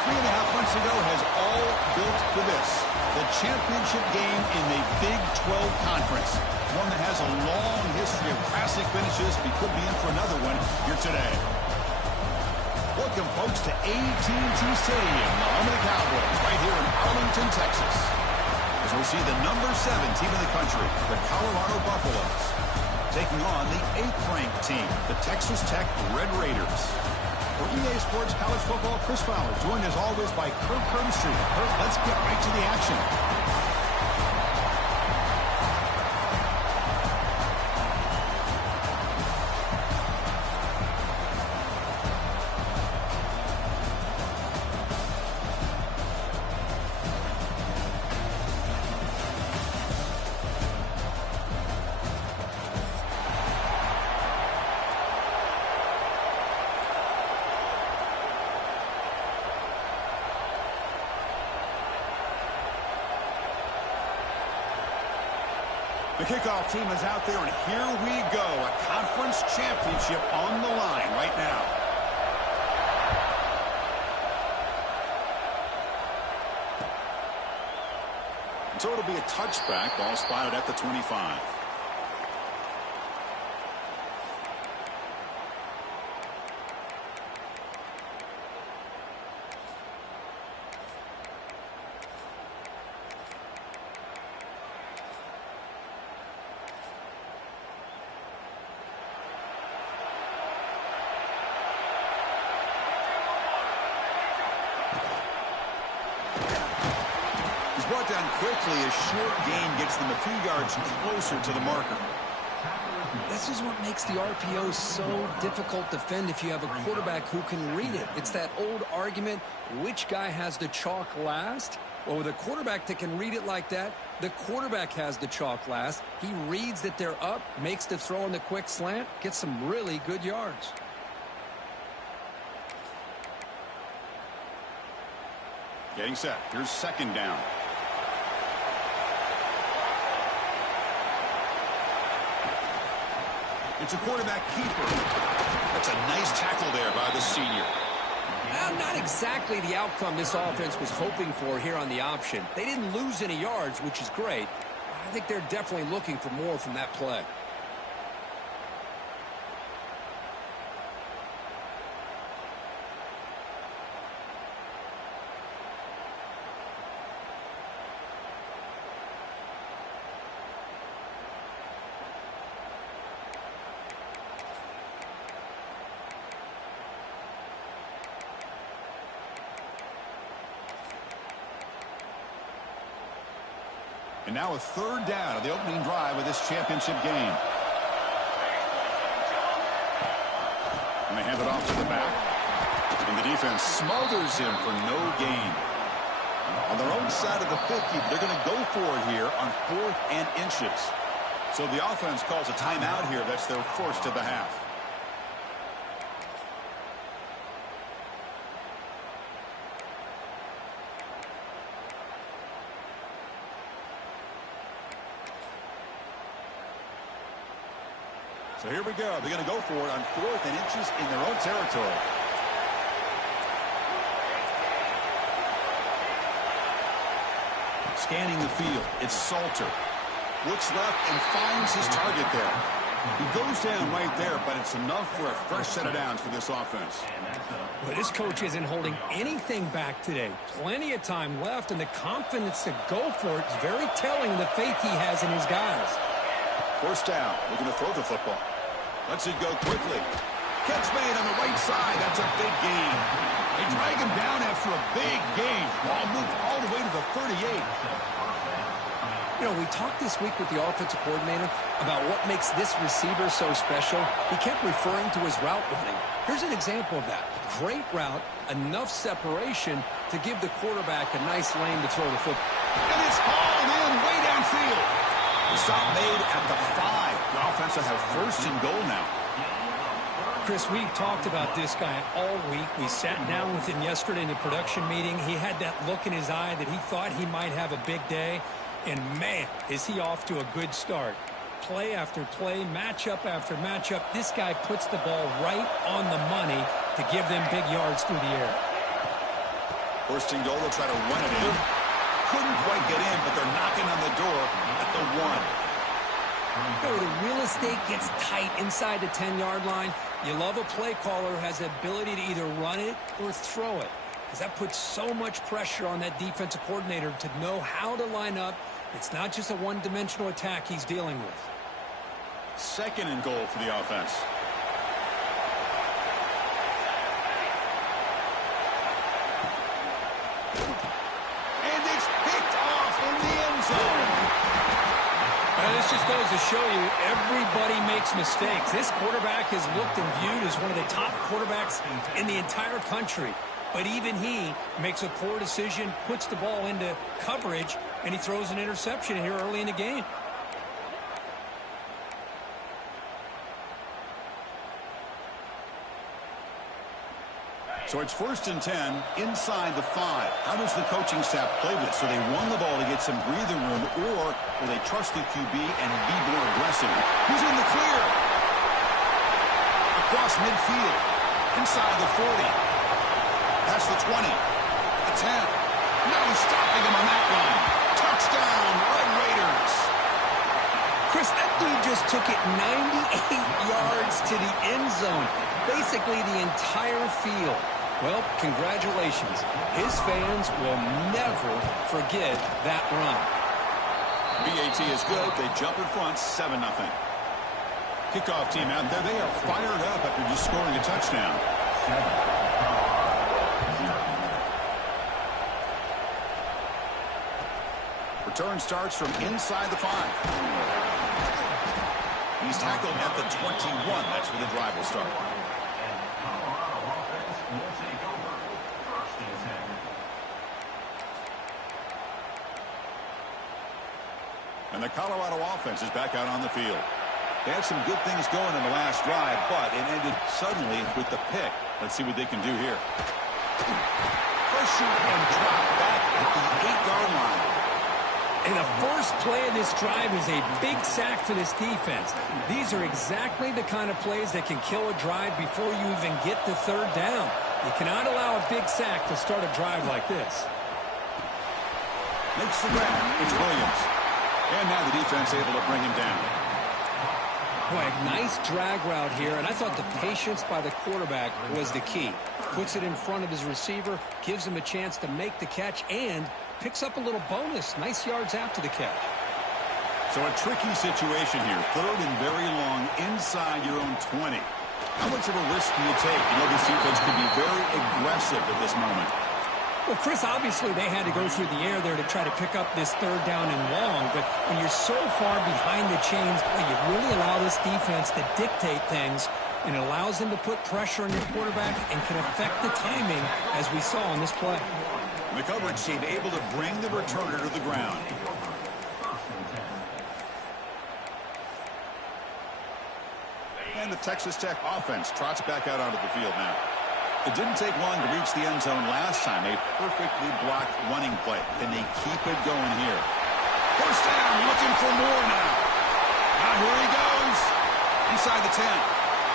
3.5 months ago has all built for this. The championship game in the Big 12 Conference. One that has a long history of classic finishes. We could be in for another one here today. Welcome, folks, to AT&T Stadium, the home of the Cowboys, right here in Arlington, Texas. As we see the number 7 team in the country, the Colorado Buffaloes, taking on the 8th-ranked team, the Texas Tech Red Raiders. For EA Sports College Football, Chris Fowler, joined as always by Kirk Herbstreit. Kirk, let's get right to the action. The kickoff team is out there, and here we go. A conference championship on the line right now. So it'll be a touchback, ball spotted at the 25. Brought down quickly. A short gain gets them a few yards closer to the marker. This is what makes the RPO so difficult to defend if you have a quarterback who can read it. It's that old argument, which guy has the chalk last? Well, with a quarterback that can read it like that, the quarterback has the chalk last. He reads that they're up, makes the throw on the quick slant, gets some really good yards. Getting set. Here's 2nd down. It's a quarterback keeper. That's a nice tackle there by the senior. Not exactly the outcome this offense was hoping for here on the option. They didn't lose any yards, which is great. I think they're definitely looking for more from that play. And now a 3rd down of the opening drive of this championship game. And they hand it off to the back. And the defense smothers him for no gain. On their own side of the 50, they're going to go for it here on 4th and inches. So the offense calls a timeout here. That's their first of the half. So here we go. They're going to go for it on 4th and inches in their own territory. Scanning the field. It's Salter. Looks left and finds his target there. He goes down right there, but it's enough for a fresh set of downs for this offense. Well, this coach isn't holding anything back today. Plenty of time left, and the confidence to go for it is very telling of the faith he has in his guys. 1st down. Looking to throw the football. Lets it go quickly. Catch made on the right side. That's a big gain. They drag him down after a big gain. Ball moved all the way to the 38. You know, we talked this week with the offensive coordinator about what makes this receiver so special. He kept referring to his route running. Here's an example of that. Great route, enough separation to give the quarterback a nice lane to throw the football. And it's hauled in way downfield. The stop made at the 5. The offense will have 1st and goal now. Chris, we've talked about this guy all week. We sat down with him yesterday in the production meeting. He had that look in his eye that he thought he might have a big day. And, man, is he off to a good start. Play after play, matchup after matchup. This guy puts the ball right on the money to give them big yards through the air. First and goal, they'll try to run it in. Couldn't quite get in, but they're knocking on the door at the 1. The real estate gets tight inside the 10-yard line. You love a play caller who has the ability to either run it or throw it, because that puts so much pressure on that defensive coordinator to know how to line up. It's not just a one-dimensional attack he's dealing with. Second and goal for the offense. And it's picked off in the end zone. This just goes to show you everybody makes mistakes. This quarterback is looked and viewed as one of the top quarterbacks in the entire country. But even he makes a poor decision, puts the ball into coverage, and he throws an interception here early in the game. So it's first and 10 inside the 5. How does the coaching staff play this? So they won the ball to get some breathing room, or will they trust the QB and be more aggressive? He's in the clear. Across midfield. Inside the 40. Past the 20. The 10. No stopping him on that one. Touchdown, Red Raiders. Chris, that dude just took it 98 yards to the end zone. Basically the entire field. Well, congratulations. His fans will never forget that run. BAT is good. They jump in front, 7-0. Kickoff team out there. They are fired up after just scoring a touchdown. Return starts from inside the 5. He's tackled at the 21. That's where the drive will start. And the Colorado offense is back out on the field. They had some good things going in the last drive, but it ended suddenly with the pick. Let's see what they can do here. Pressure and drop back at the 8-yard line. And the first play of this drive is a big sack for this defense. These are exactly the kind of plays that can kill a drive before you even get the third down. You cannot allow a big sack to start a drive like this. Makes the grab. It's Williams. And now the defense able to bring him down. Boy, nice drag route here, and I thought the patience by the quarterback was the key. Puts it in front of his receiver, gives him a chance to make the catch, and picks up a little bonus. Nice yards after the catch. So a tricky situation here. Third and very long inside your own 20. How much of a risk do you take? You know this defense could be very aggressive at this moment. Well, Chris, obviously they had to go through the air there to try to pick up this third down and long, but when you're so far behind the chains, boy, you really allow this defense to dictate things, and it allows them to put pressure on your quarterback and can affect the timing, as we saw on this play. The coverage team able to bring the returner to the ground. And the Texas Tech offense trots back out onto the field now. It didn't take long to reach the end zone last time. A perfectly blocked running play. Can they keep it going here? First down, looking for more now. Now here he goes. Inside the 10.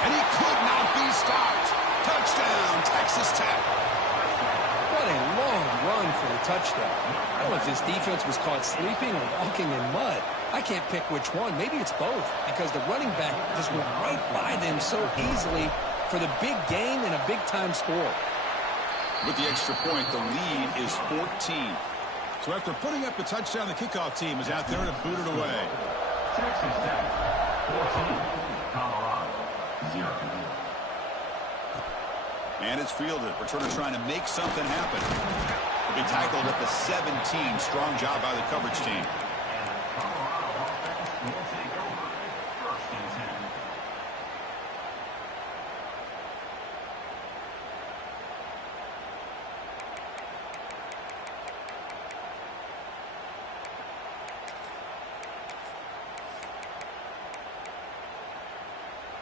And he could not be stopped. Touchdown, Texas Tech. What a long run for the touchdown. I don't know if this defense was caught sleeping or walking in mud. I can't pick which one. Maybe it's both, because the running back just went right by them so easily for the big gain and a big-time score. With the extra point, the lead is 14. So after putting up a touchdown, the kickoff team is out there to boot it away. Texas Tech, 14, Colorado, 0. And it's fielded. Returner trying to make something happen. Will be tackled at the 17. Strong job by the coverage team.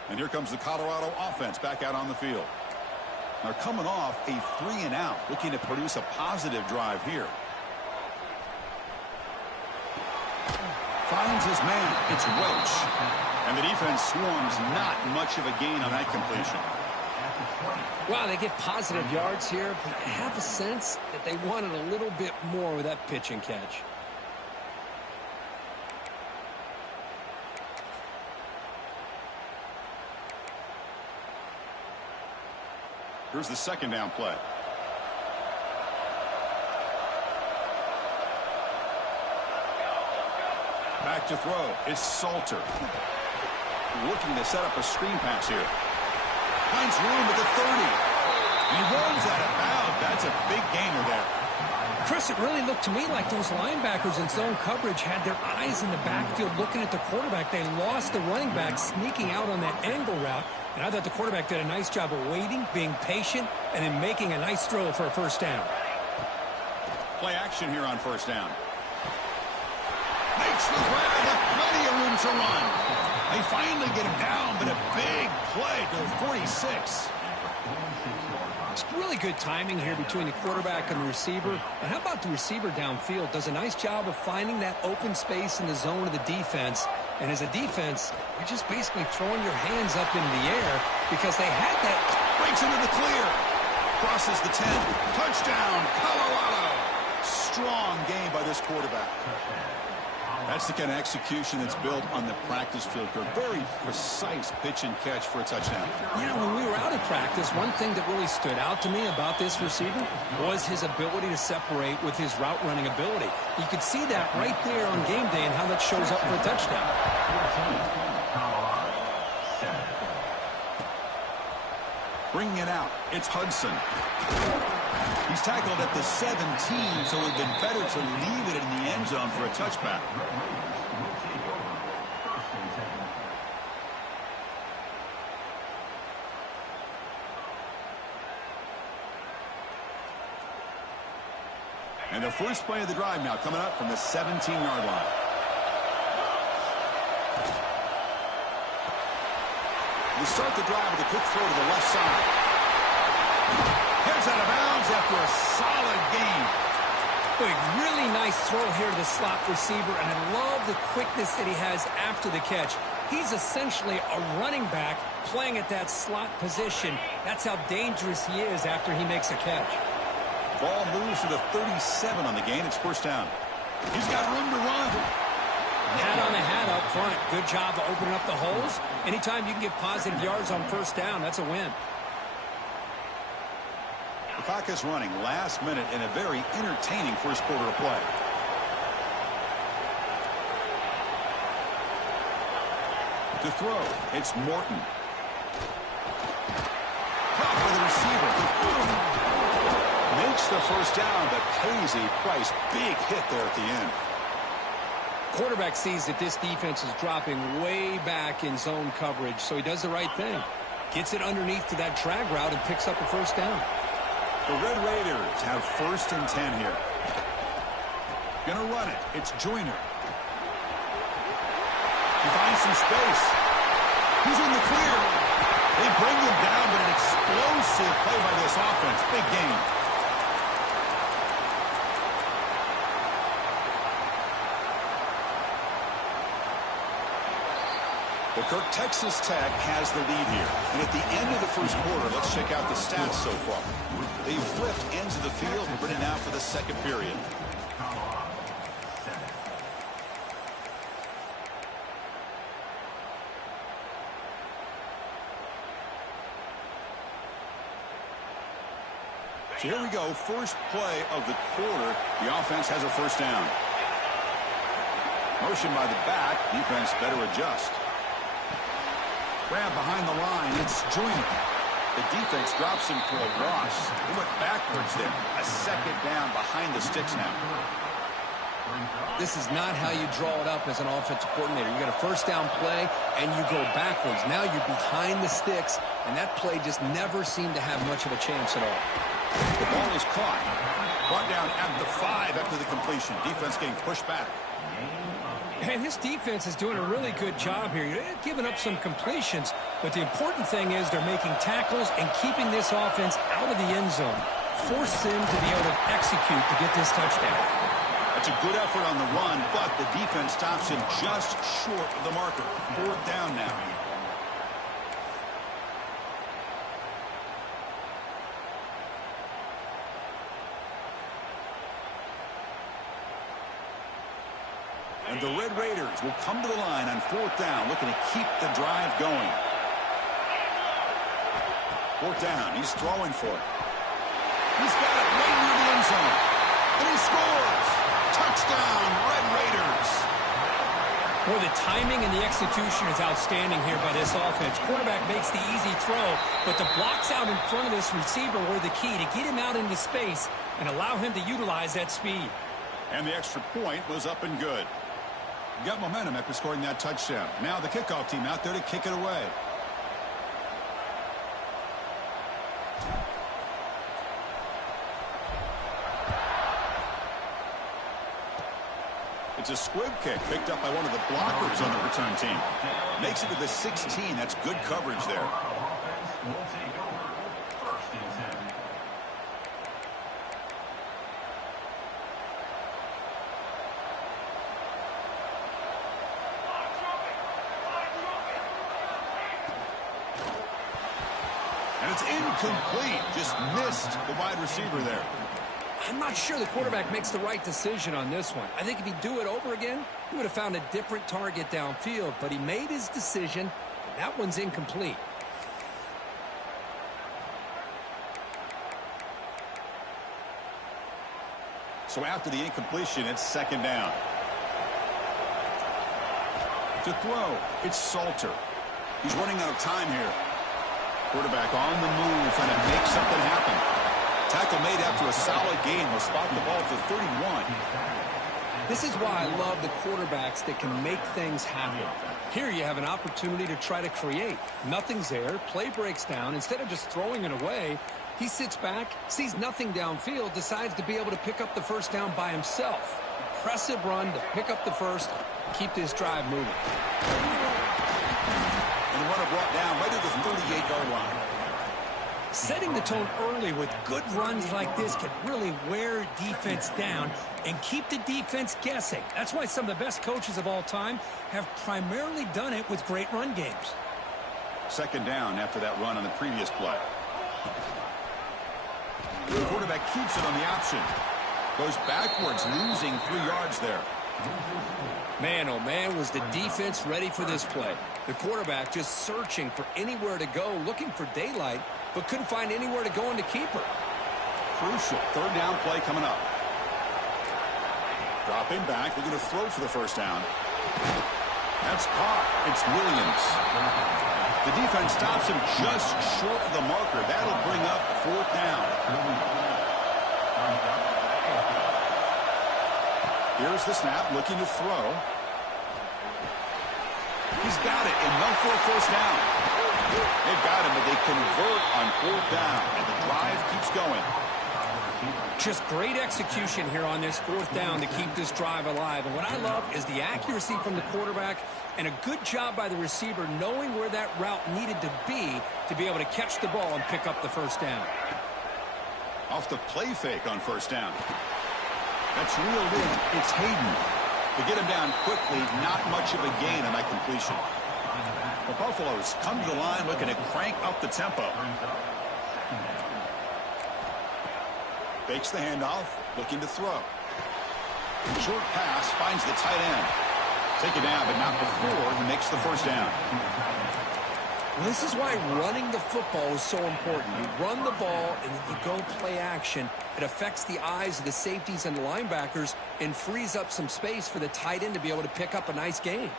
And here comes the Colorado offense back out on the field. They're coming off a 3-and-out, looking to produce a positive drive here. Finds his man. It's Welch. And the defense swarms, not much of a gain on that completion. Wow, they get positive yards here, but I have a sense that they wanted a little bit more with that pitch and catch. Here's the second down play. Back to throw. It's Salter. Looking to set up a screen pass here. Finds room at the 30. He runs out of bounds. That's a big gainer there. Chris, it really looked to me like those linebackers in zone coverage had their eyes in the backfield looking at the quarterback. They lost the running back sneaking out on that angle route. And I thought the quarterback did a nice job of waiting, being patient, and then making a nice throw for a first down. Play action here on first down. Makes the grab with plenty of room to run. They finally get him down, but a big play to the 46. It's really good timing here between the quarterback and the receiver. And how about the receiver downfield? Does a nice job of finding that open space in the zone of the defense. And as a defense, you're just basically throwing your hands up into the air because they had that. Breaks into the clear. Crosses the 10. Touchdown, Colorado. Strong game by this quarterback. That's the kind of execution that's built on the practice field. A very precise pitch and catch for a touchdown. You know, when we were out of practice, one thing that really stood out to me about this receiver was his ability to separate with his route running ability. You could see that right there on game day and how that shows up for a touchdown. Bringing it out, it's Hudson. He's tackled at the 17, so it would have been better to leave it in the end zone for a touchback. And the first play of the drive now coming up from the 17-yard line. We start the drive with a quick throw to the left side. Heads out of bounds after a solid gain. Big, really nice throw here to the slot receiver, and I love the quickness that he has after the catch. He's essentially a running back playing at that slot position. That's how dangerous he is after he makes a catch. Ball moves to the 37 on the gain. It's first down. He's got room to run. Hat on the hat up front. Good job of opening up the holes. Anytime you can get positive yards on first down, that's a win. The clock is running last minute in a very entertaining first quarter of play. To throw, it's Morton. Caught for the receiver. Makes the first down, but pays a price. Big hit there at the end. Quarterback sees that this defense is dropping way back in zone coverage, so he does the right thing. Gets it underneath to that drag route and picks up a first down. The Red Raiders have first and 10 here. Gonna run it. It's Joyner. He finds some space. He's in the clear. They bring him down, but an explosive play by this offense. Big game. Well, Kirk, Texas Tech has the lead here. And at the end of the first quarter, let's check out the stats so far. They've flipped ends of the field and bring it out for the second period. So here we go. First play of the quarter. The offense has a first down. Motion by the back. Defense better adjust. Grab behind the line. It's Joyner. The defense drops him for a loss. He went backwards there. A second down behind the sticks now. This is not how you draw it up as an offensive coordinator. You got a first down play, and you go backwards. Now you're behind the sticks, and that play just never seemed to have much of a chance at all. The ball is caught. Brought down at the 5 after the completion. Defense getting pushed back. And this defense is doing a really good job here. You're giving up some completions, but the important thing is they're making tackles and keeping this offense out of the end zone. Force them to be able to execute to get this touchdown. That's a good effort on the run, but the defense stops him just short of the marker. Fourth down now. And the Red Raiders will come to the line on 4th down, looking to keep the drive going. 4th down, he's throwing for it. He's got it right near the end zone. And he scores! Touchdown, Red Raiders! Well, the timing and the execution is outstanding here by this offense. Quarterback makes the easy throw, but the blocks out in front of this receiver were the key to get him out into space and allow him to utilize that speed. And the extra point was up and good. Got momentum after scoring that touchdown. Now the kickoff team out there to kick it away. It's a squib kick picked up by one of the blockers on the return team. Makes it to the 16. That's good coverage there. And it's incomplete. Just missed the wide receiver there. I'm not sure the quarterback makes the right decision on this one. I think if he'd do it over again, he would have found a different target downfield, but he made his decision, and that one's incomplete. So after the incompletion, it's 2nd down. To throw, it's Salter. He's running out of time here. Quarterback on the move, trying to make something happen. Tackle made after a solid gain. Will spot the ball for 31. This is why I love the quarterbacks that can make things happen. Here you have an opportunity to try to create. Nothing's there. Play breaks down. Instead of just throwing it away, he sits back, sees nothing downfield, decides to be able to pick up the first down by himself. Impressive run to pick up the first, keep this drive moving. And the runner brought down right at the 38-yard line. Setting the tone early with good runs like this can really wear defense down and keep the defense guessing. That's why some of the best coaches of all time have primarily done it with great run games. 2nd down after that run on the previous play. The quarterback keeps it on the option. Goes backwards, losing 3 yards there. Man, oh man, was the defense ready for this play. The quarterback just searching for anywhere to go, looking for daylight, but couldn't find anywhere to go in the keeper. Crucial 3rd down play coming up. Dropping back, they're going to throw for the first down. That's caught. It's Williams. The defense stops him just short of the marker. That'll bring up 4th down. Here's the snap, looking to throw. He's got it, enough for a first down. They've got him, but they convert on 4th down, and the drive keeps going. Just great execution here on this 4th down to keep this drive alive. And what I love is the accuracy from the quarterback and a good job by the receiver knowing where that route needed to be able to catch the ball and pick up the first down. Off the play fake on 1st down. That's reeled in. It's Hayden. To get him down quickly, not much of a gain on that completion. The Buffaloes come to the line looking to crank up the tempo. Fakes the handoff, looking to throw. Short pass finds the tight end. Take it down, but not before he makes the first down. Well, this is why running the football is so important. You run the ball and you go play action. It affects the eyes of the safeties and the linebackers and frees up some space for the tight end to be able to pick up a nice gain.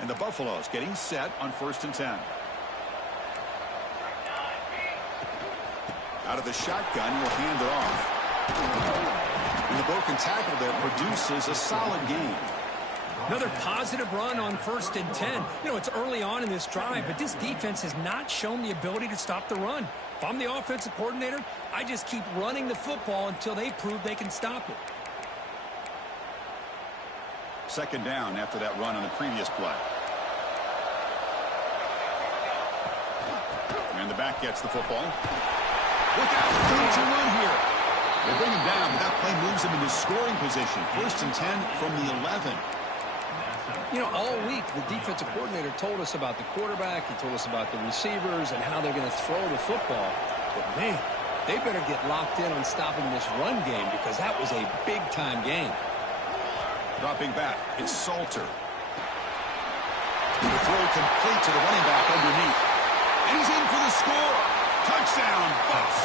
And the Buffaloes getting set on 1st and 10. Out of the shotgun, he'll hand it off. And the broken tackle there produces a solid gain. Another positive run on 1st and 10. You know, it's early on in this drive, but this defense has not shown the ability to stop the run. If I'm the offensive coordinator, I just keep running the football until they prove they can stop it. 2nd down after that run on the previous play. And the back gets the football. Look out, need to run here. They bring him down, but that play moves him into scoring position. 1st and 10 from the 11. You know, all week, the defensive coordinator told us about the quarterback. He told us about the receivers and how they're going to throw the football. But, man, they better get locked in on stopping this run game because that was a big-time game. Dropping back, it's Salter. The throw complete to the running back underneath. And he's in for the score. Touchdown, Bucks.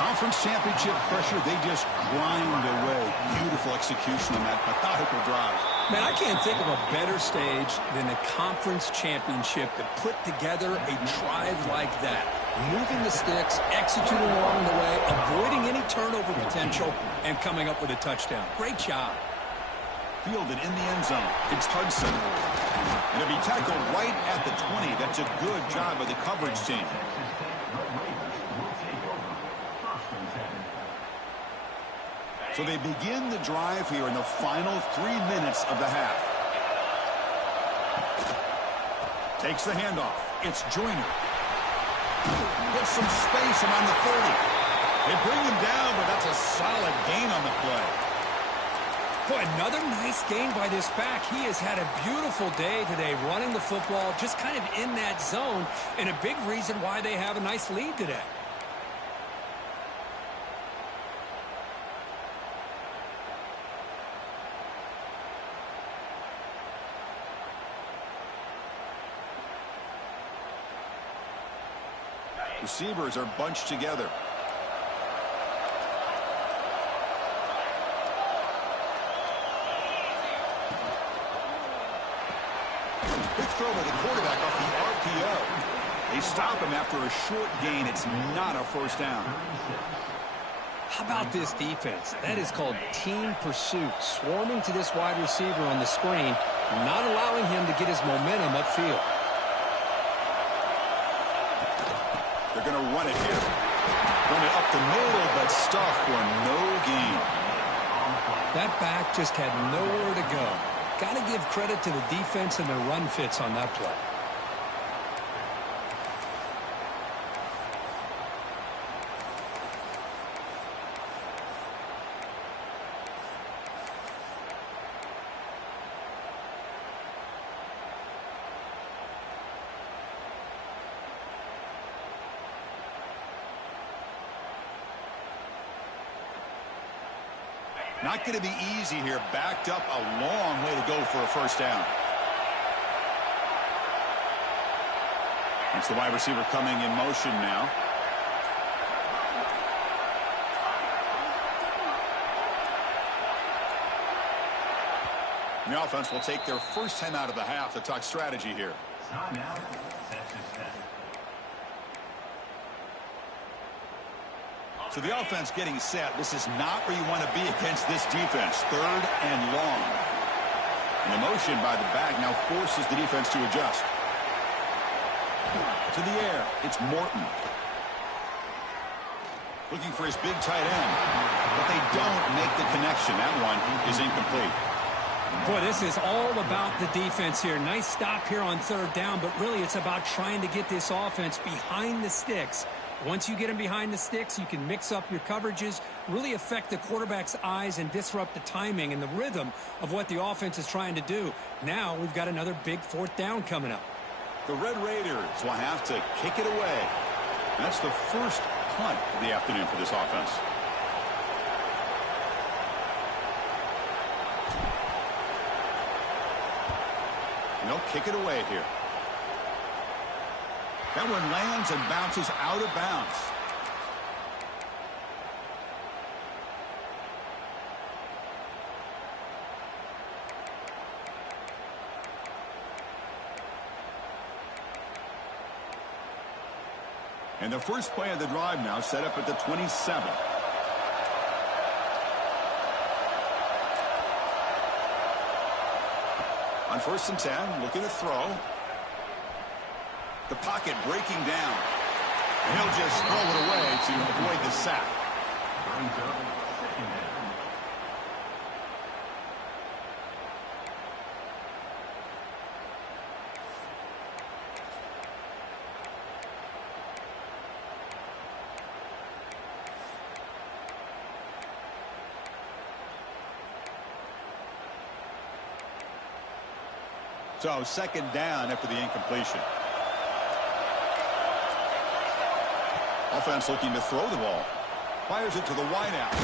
Conference championship pressure, they just grind away. Beautiful execution on that methodical drive. Man, I can't think of a better stage than the conference championship to put together a drive like that. Moving the sticks, executing along the way, avoiding any turnover potential, and coming up with a touchdown. Great job. Fielded in the end zone. It's Hudson. And it'll be tackled right at the 20. That's a good job by the coverage team. So they begin the drive here in the final 3 minutes of the half. Takes the handoff. It's Joyner. Gets some space around the 30. They bring him down, but that's a solid gain on the play. Boy, another nice gain by this back. He has had a beautiful day today running the football, just kind of in that zone, and a big reason why they have a nice lead today. Receivers are bunched together. Quick throw by the quarterback off the RPO. They stop him after a short gain. It's not a first down. How about this defense? That is called team pursuit. Swarming to this wide receiver on the screen, not allowing him to get his momentum upfield. They're going to run it here. Run it up the middle, but stuff for no gain. That back just had nowhere to go. Got to give credit to the defense and their run fits on that play. Not going to be easy here. Backed up a long way to go for a first down. It's the wide receiver coming in motion now. The offense will take their first time out of the half to talk strategy here. So the offense getting set. This is not where you want to be against this defense. Third and long. And the motion by the back now forces the defense to adjust. To the air, it's Morton. Looking for his big tight end. But they don't make the connection. That one is incomplete. Boy, this is all about the defense here. Nice stop here on third down, but really it's about trying to get this offense behind the sticks. Once you get them behind the sticks, you can mix up your coverages, really affect the quarterback's eyes and disrupt the timing and the rhythm of what the offense is trying to do. Now we've got another big fourth down coming up. The Red Raiders will have to kick it away. That's the first punt of the afternoon for this offense. And they'll kick it away here. That one lands and bounces out of bounds. And the first play of the drive now set up at the 27. On 1st and 10, looking to throw. The pocket breaking down. And he'll just throw it away to avoid the sack. So second down after the incompletion. Offense looking to throw the ball. Fires it to the wideout.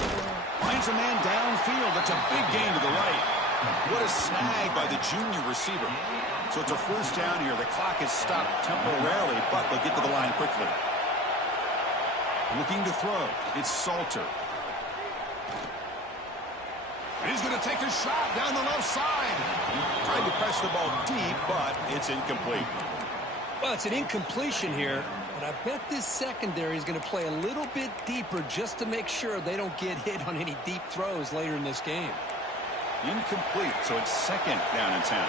Finds a man downfield. That's a big gain to the right. What a snag by the junior receiver. So it's a first down here. The clock is stopped temporarily, but they'll get to the line quickly. Looking to throw. It's Salter. And he's going to take a shot down the left side. Tried to press the ball deep, but it's incomplete. Well, it's an incompletion here, but I bet this secondary is going to play a little bit deeper just to make sure they don't get hit on any deep throws later in this game. Incomplete, so it's second down and 10.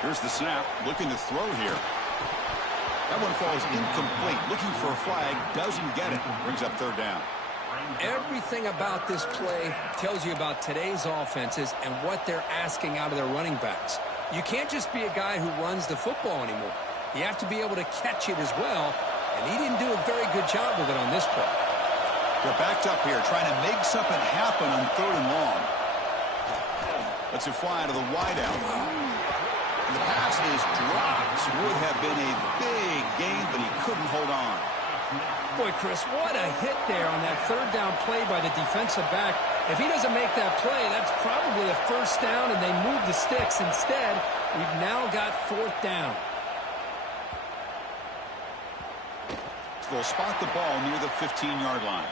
Here's the snap, looking to throw here. That one falls incomplete. Looking for a flag, doesn't get it. Brings up third down. Everything about this play tells you about today's offenses and what they're asking out of their running backs. You can't just be a guy who runs the football anymore. You have to be able to catch it as well, and he didn't do a very good job of it on this play. They're backed up here, trying to make something happen on third and long. Lets it fly to the wideout. And the pass is dropped. Would have been a big gain, but he couldn't hold on. Boy, Chris, what a hit there on that third down play by the defensive back. If he doesn't make that play, that's probably a first down, and they move the sticks. Instead, we've now got fourth down. So they'll spot the ball near the 15-yard line.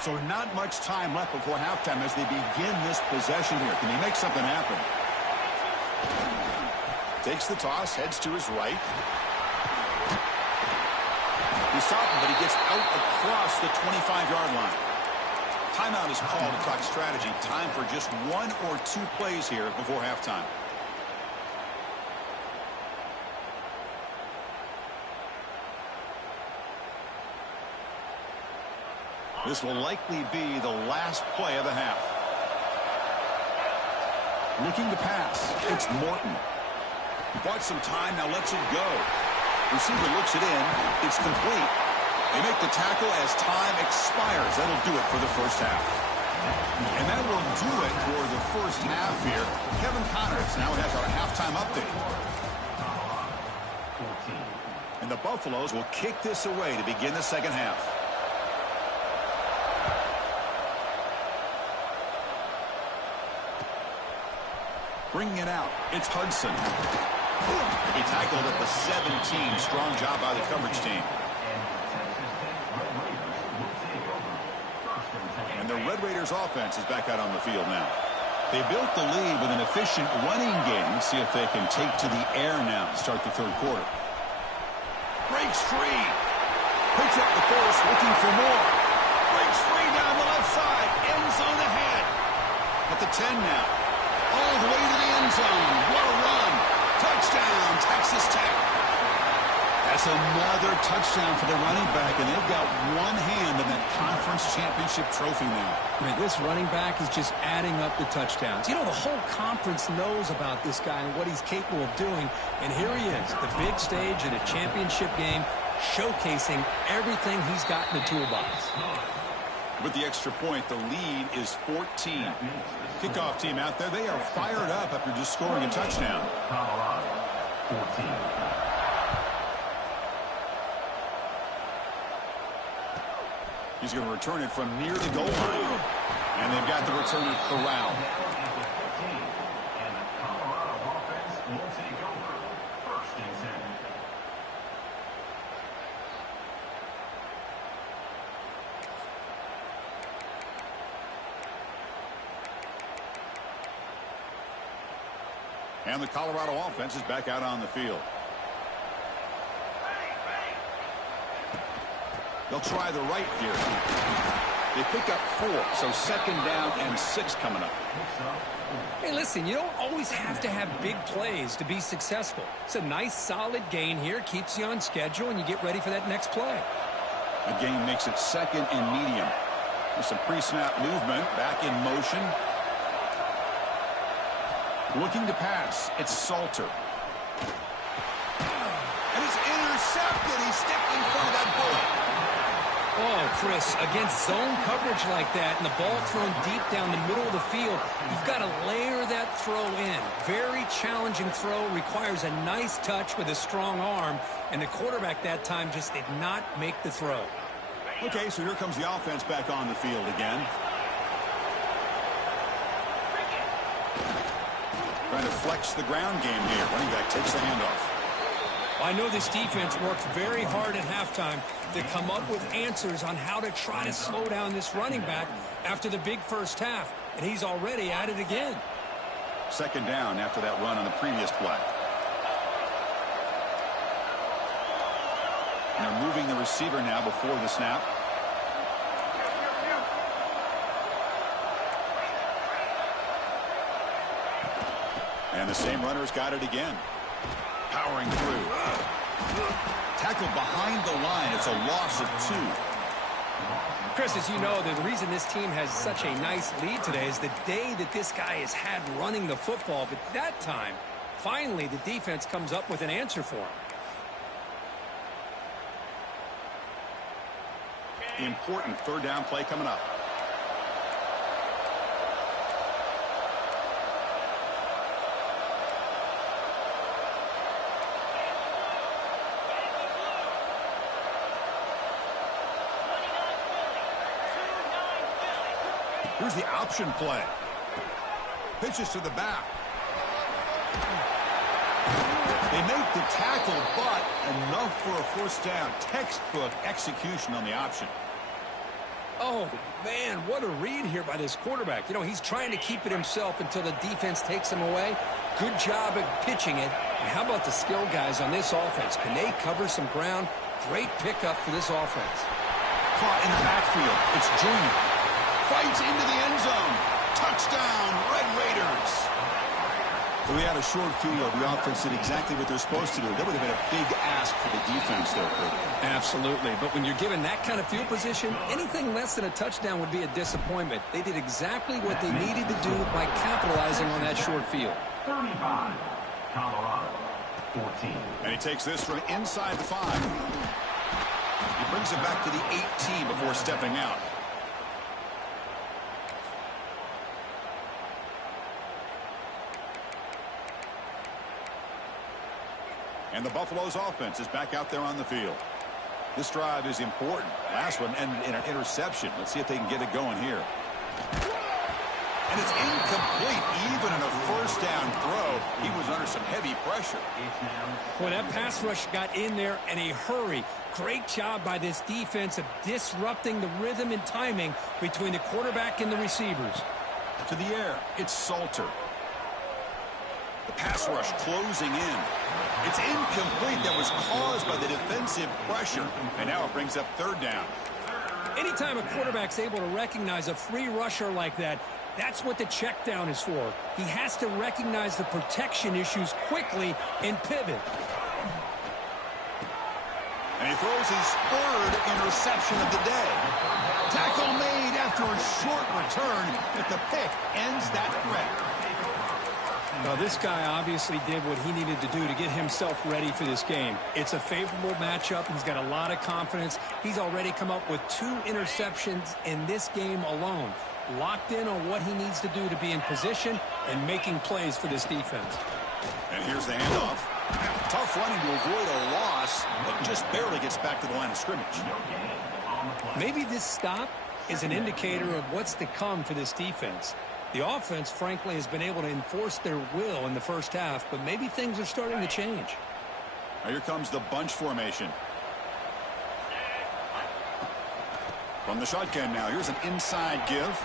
So not much time left before halftime as they begin this possession here. Can he make something happen? Takes the toss, heads to his right. He's stopping, but he gets out across the 25-yard line. Timeout is called to talk strategy. Time for just one or two plays here before halftime. This will likely be the last play of the half. Looking to pass. It's Morton. Bought some time, now lets it go. Receiver looks it in. It's complete. They make the tackle as time expires. That'll do it for the first half. And that will do it for the first half here. Kevin Connors now has our halftime update. And the Buffaloes will kick this away to begin the second half. Bringing it out, it's Hudson. He tackled at the 17. Strong job by the coverage team. And the Red Raiders offense is back out on the field now. They built the lead with an efficient running game. Let's see if they can take to the air now to start the third quarter. Breaks free. Picks up the force, looking for more. Breaks free down the left side. End zone ahead. At the 10 now. All the way to the end zone. What a run. Touchdown, Texas Tech. That's another touchdown for the running back, and they've got one hand in that conference championship trophy now. Man, this running back is just adding up the touchdowns. You know, the whole conference knows about this guy and what he's capable of doing, and here he is, the big stage in a championship game, showcasing everything he's got in the toolbox. With the extra point, the lead is 14. Kickoff team out there, they are fired up after just scoring a touchdown. 14. He's going to return it from near the goal line. And they've got the returner corralled. And the Colorado offense will take over. First and 10. And the Colorado offense is back out on the field. They'll try the right here. They pick up 4, so second down and 6 coming up. Hey, listen, you don't always have to have big plays to be successful. It's a nice, solid gain here. Keeps you on schedule, and you get ready for that next play. The gain makes it second and medium. With some pre-snap movement, back in motion. Looking to pass. It's Salter. And it's intercepted. He stepped Chris, against zone coverage like that and the ball thrown deep down the middle of the field, you've got to layer that throw in. Very challenging throw, requires a nice touch with a strong arm, and the quarterback that time just did not make the throw. Okay, so here comes the offense back on the field again. Trying to flex the ground game here. Running back takes the handoff. I know this defense worked very hard at halftime to come up with answers on how to try to slow down this running back after the big first half, and he's already at it again. Second down after that run on the previous play. And they're moving the receiver now before the snap. And the same runner's got it again. Powering through. Tackled behind the line. It's a loss of 2. Chris, as you know, the reason this team has such a nice lead today is the day that this guy has had running the football. But that time, finally, the defense comes up with an answer for him. Important third down play coming up. Here's the option play. Pitches to the back. They make the tackle, but enough for a first down. Textbook execution on the option. Oh, man, what a read here by this quarterback. You know, he's trying to keep it himself until the defense takes him away. Good job at pitching it. And how about the skill guys on this offense? Can they cover some ground? Great pickup for this offense. Caught in the backfield. It's Junior. Fights into the end zone. Touchdown, Red Raiders. So we had a short field. The offense did exactly what they're supposed to do. That would have been a big ask for the defense there, Kurt. Absolutely. But when you're given that kind of field position, anything less than a touchdown would be a disappointment. They did exactly what they needed to do by capitalizing on that short field. 35, Colorado, 14. And he takes this from inside the 5. He brings it back to the 18 before stepping out. And the Buffalo's offense is back out there on the field. This drive is important. Last one ended in an interception. Let's see if they can get it going here. And it's incomplete. Even in a first down throw, he was under some heavy pressure. Boy, that pass rush got in there in a hurry. Great job by this defense of disrupting the rhythm and timing between the quarterback and the receivers. To the air, it's Salter. The pass rush closing in. It's incomplete. That was caused by the defensive pressure. And now it brings up third down. Anytime a quarterback's able to recognize a free rusher like that, that's what the check down is for. He has to recognize the protection issues quickly and pivot. And he throws his third interception of the day. Tackle made after a short return, but the pick ends that threat. Well, this guy obviously did what he needed to do to get himself ready for this game. It's a favorable matchup. He's got a lot of confidence. He's already come up with 2 interceptions in this game alone. Locked in on what he needs to do to be in position and making plays for this defense. And here's the handoff. Tough running to avoid a loss, but just barely gets back to the line of scrimmage. Maybe this stop is an indicator of what's to come for this defense. The offense, frankly, has been able to enforce their will in the first half, but maybe things are starting to change. Now here comes the bunch formation. From the shotgun now, here's an inside give.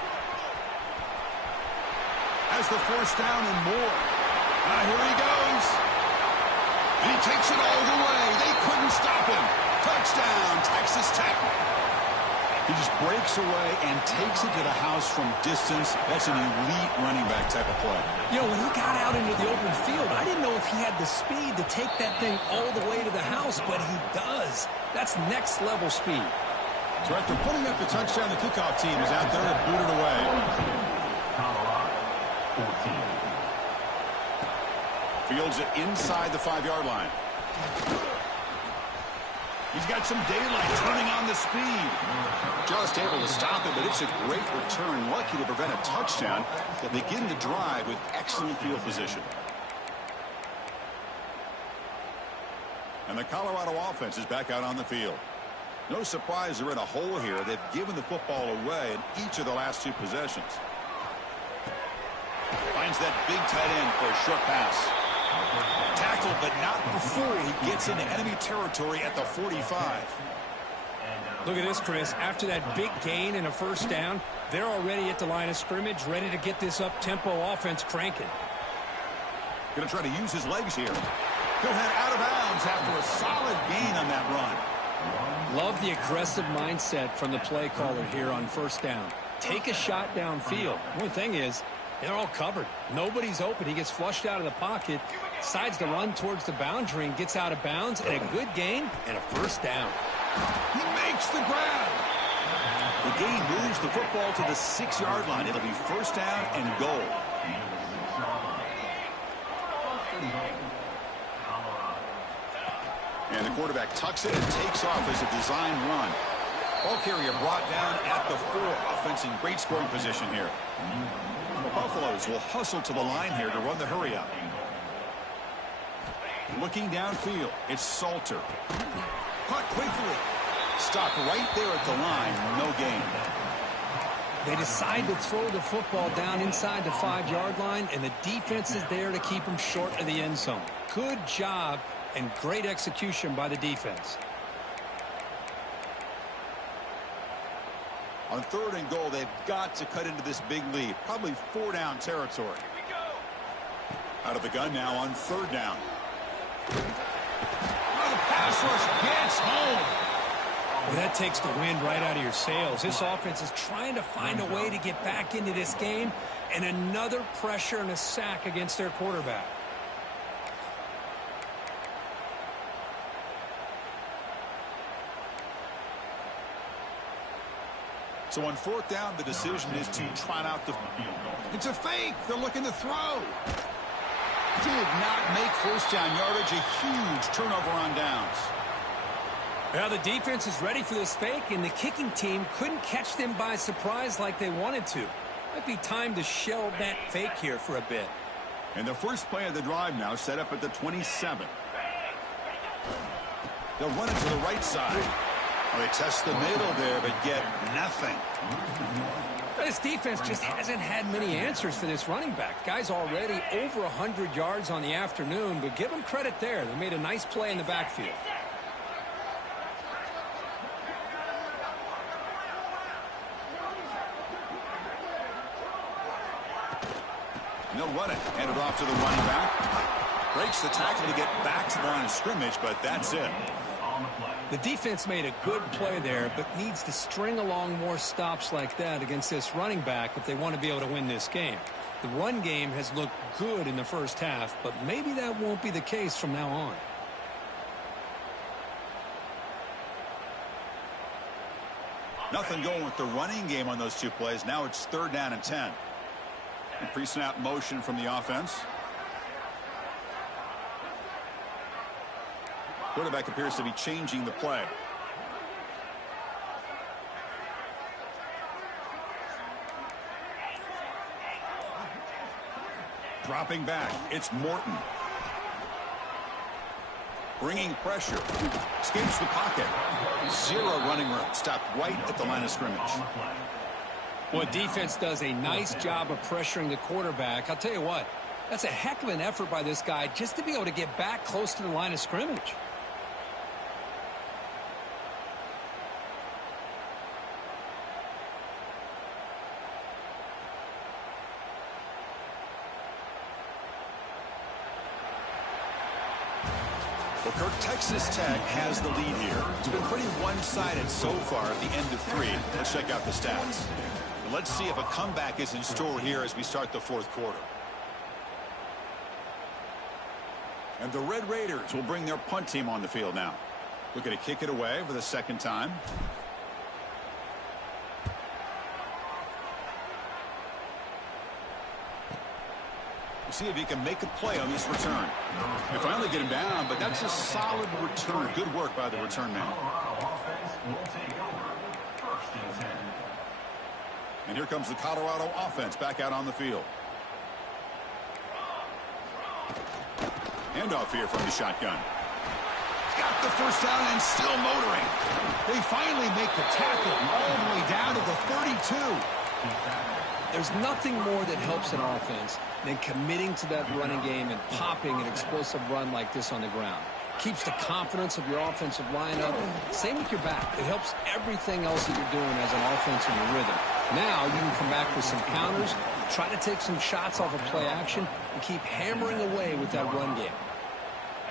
Has the first down and more. Here he goes. And he takes it all the way. They couldn't stop him. Touchdown, Texas Tech. He just breaks away and takes it to the house from distance. That's an elite running back type of play. You know, when he got out into the open field, I didn't know if he had the speed to take that thing all the way to the house, but he does. That's next level speed. So after putting up the touchdown, the kickoff team is out there and booted away. Colorado, 14. Fields it inside the 5-yard line. He's got some daylight, turning on the speed. Just able to stop it, but it's a great return. Lucky to prevent a touchdown. They'll begin the drive with excellent field position. And the Colorado offense is back out on the field. No surprise they're in a hole here. They've given the football away in each of the last 2 possessions. Finds that big tight end for a short pass. Tackled, but not before he gets into enemy territory at the 45. Look at this, Chris. After that big gain and a first down, they're already at the line of scrimmage, ready to get this up-tempo offense cranking. Going to try to use his legs here. He'll head out of bounds after a solid gain on that run. Love the aggressive mindset from the play caller here on first down. Take a shot downfield. One thing is, they're all covered. Nobody's open. He gets flushed out of the pocket, decides to run towards the boundary and gets out of bounds, and a good gain and a first down. He makes the grab. The gain moves the football to the 6-yard line. It'll be first down and goal. And the quarterback tucks it and takes off as a design run. Ball carrier brought down at the 4. Offense in great scoring position here. The Buffaloes will hustle to the line here to run the hurry up. Looking downfield, it's Salter. Caught quickly. Stopped right there at the line. No gain. They decide to throw the football down inside the 5-yard line, and the defense is there to keep them short of the end zone. Good job and great execution by the defense. On 3rd and goal, they've got to cut into this big lead. Probably 4-down territory. Out of the gun now on 3rd down. Oh, the pass rush gets home. Well, that takes the wind right out of your sails. This offense is trying to find a way to get back into this game, and another pressure and a sack against their quarterback. So on 4th down, the decision is to trot out the... It's a fake. They're looking to throw. Did not make first down yardage. A huge turnover on downs. Well, the defense is ready for this fake, and the kicking team couldn't catch them by surprise like they wanted to. Might be time to shell that fake here for a bit. And the first play of the drive now set up at the 27. They'll run it to the right side. Well, they test the middle there, but get nothing. This defense just hasn't had many answers for this running back. Guy's already over 100 yards on the afternoon, but give them credit there. They made a nice play in the backfield. And they'll run it. Hand it off to the running back. Breaks the tackle to get back to the line of scrimmage, but that's it. The defense made a good play there, but needs to string along more stops like that against this running back if they want to be able to win this game. The run game has looked good in the first half, but maybe that won't be the case from now on. Nothing going with the running game on those 2 plays. Now it's 3rd down and 10. And pre-snap motion from the offense. Quarterback appears to be changing the play. Dropping back, it's Morton. Bringing pressure. Escapes the pocket. 0 running room. Stopped right at the line of scrimmage. Well, defense does a nice job of pressuring the quarterback. I'll tell you what, that's a heck of an effort by this guy just to be able to get back close to the line of scrimmage. Well, Kirk, Texas Tech has the lead here. It's been pretty one-sided so far at the end of 3. Let's check out the stats. And let's see if a comeback is in store here as we start the 4th quarter. And the Red Raiders will bring their punt team on the field now. Looking to kick it away for the 2nd time. See if he can make a play on this return. They finally get him down, but that's a solid return. Good work by the return man. And here comes the Colorado offense back out on the field. Handoff here from the shotgun. Got the first down and still motoring. They finally make the tackle all the way down to the 32. There's nothing more that helps an offense than committing to that running game and popping an explosive run like this on the ground. Keeps the confidence of your offensive line up. Same with your back. It helps everything else that you're doing as an offense in your rhythm. Now you can come back with some counters, try to take some shots off of play action, and keep hammering away with that run game.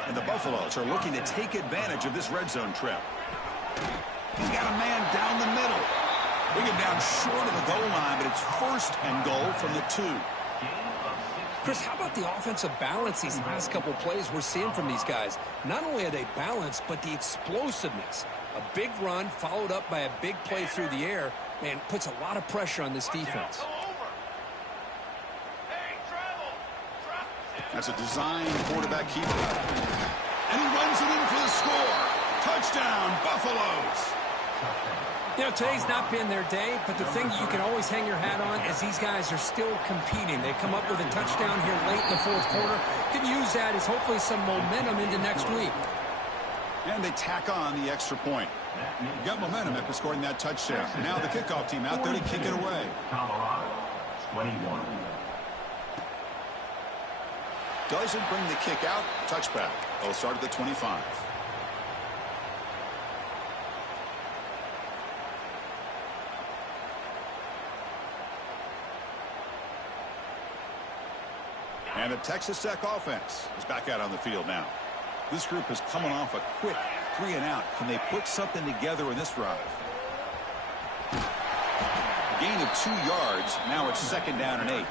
And the Buffaloes are looking to take advantage of this red zone trip. He's got a man down the middle. Bring him down short of the goal line, but it's first and goal from the 2. Chris, how about the offensive balance these last couple plays we're seeing from these guys? Not only are they balanced, but the explosiveness. A big run followed up by a big play through the air, man, puts a lot of pressure on this defense. That's a design quarterback keeper. And he runs it in for the score. Touchdown, Buffaloes. You know, today's not been their day, but the thing you can always hang your hat on is these guys are still competing. They come up with a touchdown here late in the fourth quarter. Can use that as hopefully some momentum into next week. And they tack on the extra point. Got momentum after scoring that touchdown. Now the kickoff team out there to kick it away. Colorado, 21. Doesn't bring the kick out. Touchback. They'll start at the 25. And the Texas Tech offense is back out on the field now. This group is coming off a quick 3-and-out. Can they put something together in this drive? A gain of 2 yards. Now it's 2nd down and 8.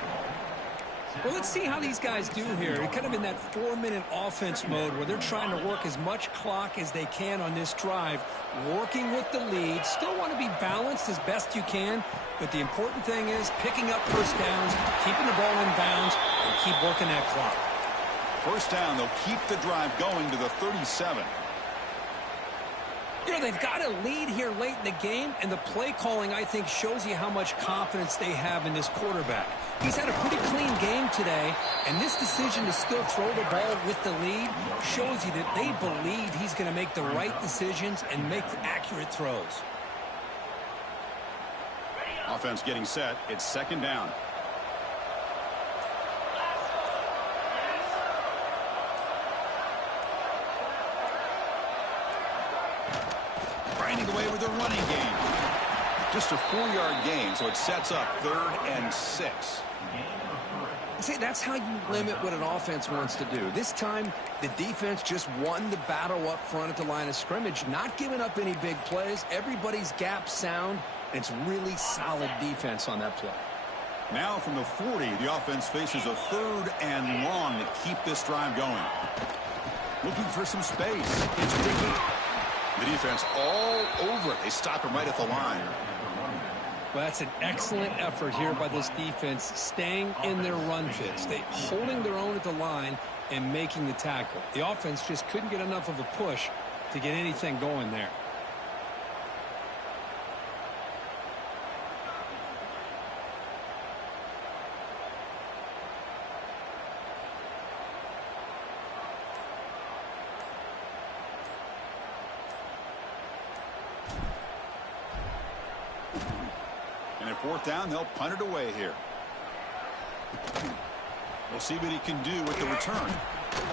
Well, let's see how these guys do here. They're kind of in that 4-minute offense mode where they're trying to work as much clock as they can on this drive, working with the lead. Still want to be balanced as best you can, but the important thing is picking up first downs, keeping the ball in bounds, and keep working that clock. First down, they'll keep the drive going to the 37. You know, they've got a lead here late in the game, and the play calling, I think, shows you how much confidence they have in this quarterback. He's had a pretty clean game today, and this decision to still throw the ball with the lead shows you that they believe he's going to make the right decisions and make accurate throws. Offense getting set. It's 2nd down. Grinding away with the running game. Just a 4-yard gain, so it sets up 3rd and 6. See, that's how you limit what an offense wants to do. This time, the defense just won the battle up front at the line of scrimmage, not giving up any big plays. Everybody's gap sound. It's really solid defense on that play. Now from the 40, the offense faces a 3rd and long to keep this drive going. Looking for some space. It's Ricky. The defense all over it. They stop him right at the line. Well, that's an excellent effort here by this defense, staying in their run fits. They holding their own at the line and making the tackle. The offense just couldn't get enough of a push to get anything going there. And at 4th down, they'll punt it away here. We'll see what he can do with the return.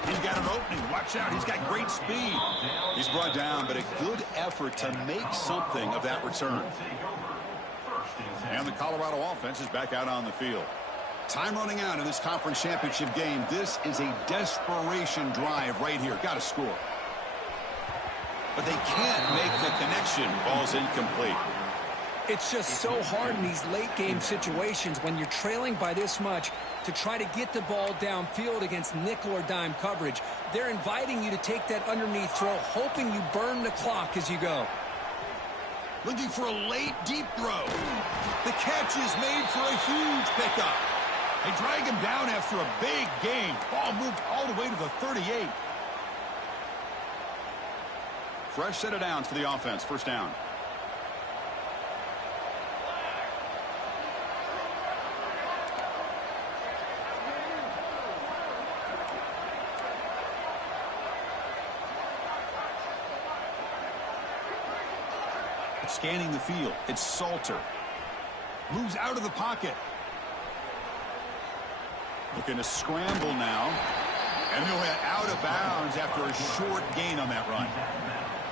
He's got an opening. Watch out. He's got great speed. He's brought down, but a good effort to make something of that return. And the Colorado offense is back out on the field. Time running out in this conference championship game. This is a desperation drive right here. Got to score. But they can't make the connection. Ball's incomplete. It's just so hard in these late game situations when you're trailing by this much to try to get the ball downfield against nickel or dime coverage. They're inviting you to take that underneath throw, hoping you burn the clock as you go. Looking for a late deep throw. The catch is made for a huge pickup. They drag him down after a big gain. Ball moved all the way to the 38. Fresh set of downs for the offense. First down. Scanning the field. It's Salter. Moves out of the pocket. Looking to scramble now. And he'll hit out of bounds after a short gain on that run.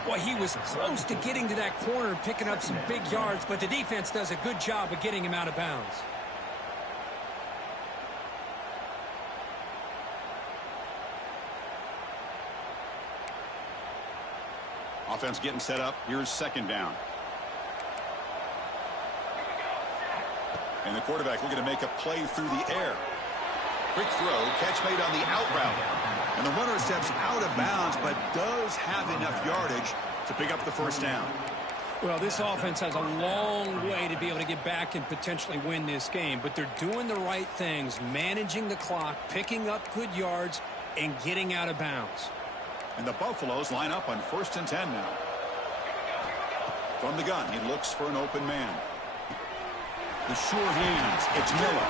Well, he was close to getting to that corner and picking up some big yards, but the defense does a good job of getting him out of bounds. Offense getting set up. Here's second down. And the quarterback looking to make a play through the air. Quick throw, catch made on the out route. And the runner steps out of bounds, but does have enough yardage to pick up the first down. Well, this offense has a long way to be able to get back and potentially win this game, but they're doing the right things, managing the clock, picking up good yards, and getting out of bounds. And the Buffaloes line up on 1st and 10 now. From the gun, he looks for an open man. The sure hands, it's Miller.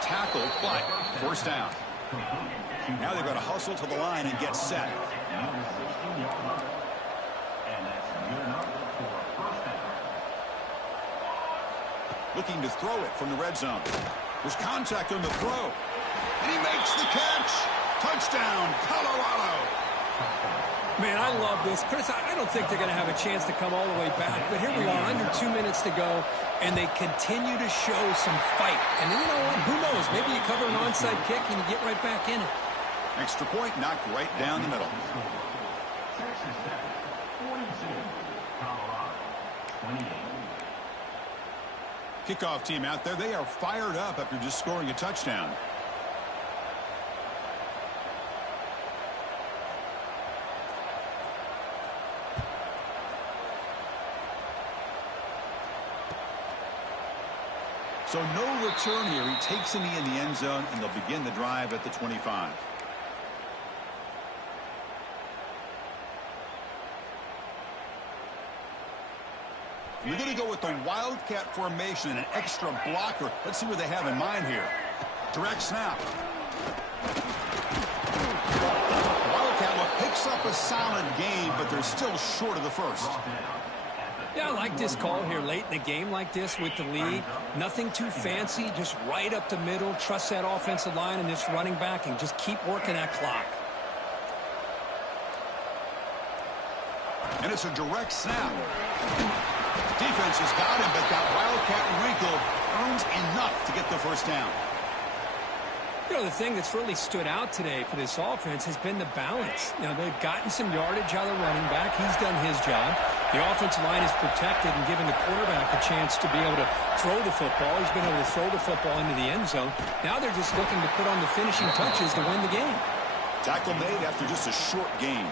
Tackled, but first down. Now they've got to hustle to the line and get set. Looking to throw it from the red zone. There's contact on the throw. And he makes the catch. Touchdown, Colorado. Man, I love this. Chris, I don't think they're going to have a chance to come all the way back, but here we are, under 2 minutes to go, and they continue to show some fight. And you know what? Who knows? Maybe you cover an onside kick and you get right back in it. Extra point knocked right down the middle. Kickoff team out there. They are fired up after just scoring a touchdown. So no return here. He takes a knee in the end zone, and they'll begin the drive at the 25. We're going to go with the Wildcat formation and an extra blocker. Let's see what they have in mind here. Direct snap. Wildcat look picks up a solid gain, but they're still short of the first. Yeah, I like this call here late in the game like this with the lead. Nothing too fancy, just right up the middle. Trust that offensive line and this running back and just keep working that clock. And it's a direct snap. Defense has got him, but that Wildcat wrinkle earns enough to get the first down. You know, the thing that's really stood out today for this offense has been the balance. You know, they've gotten some yardage out of the running back. He's done his job. The offensive line is protected and given the quarterback a chance to be able to throw the football. He's been able to throw the football into the end zone. Now they're just looking to put on the finishing touches to win the game. Tackle made after just a short gain.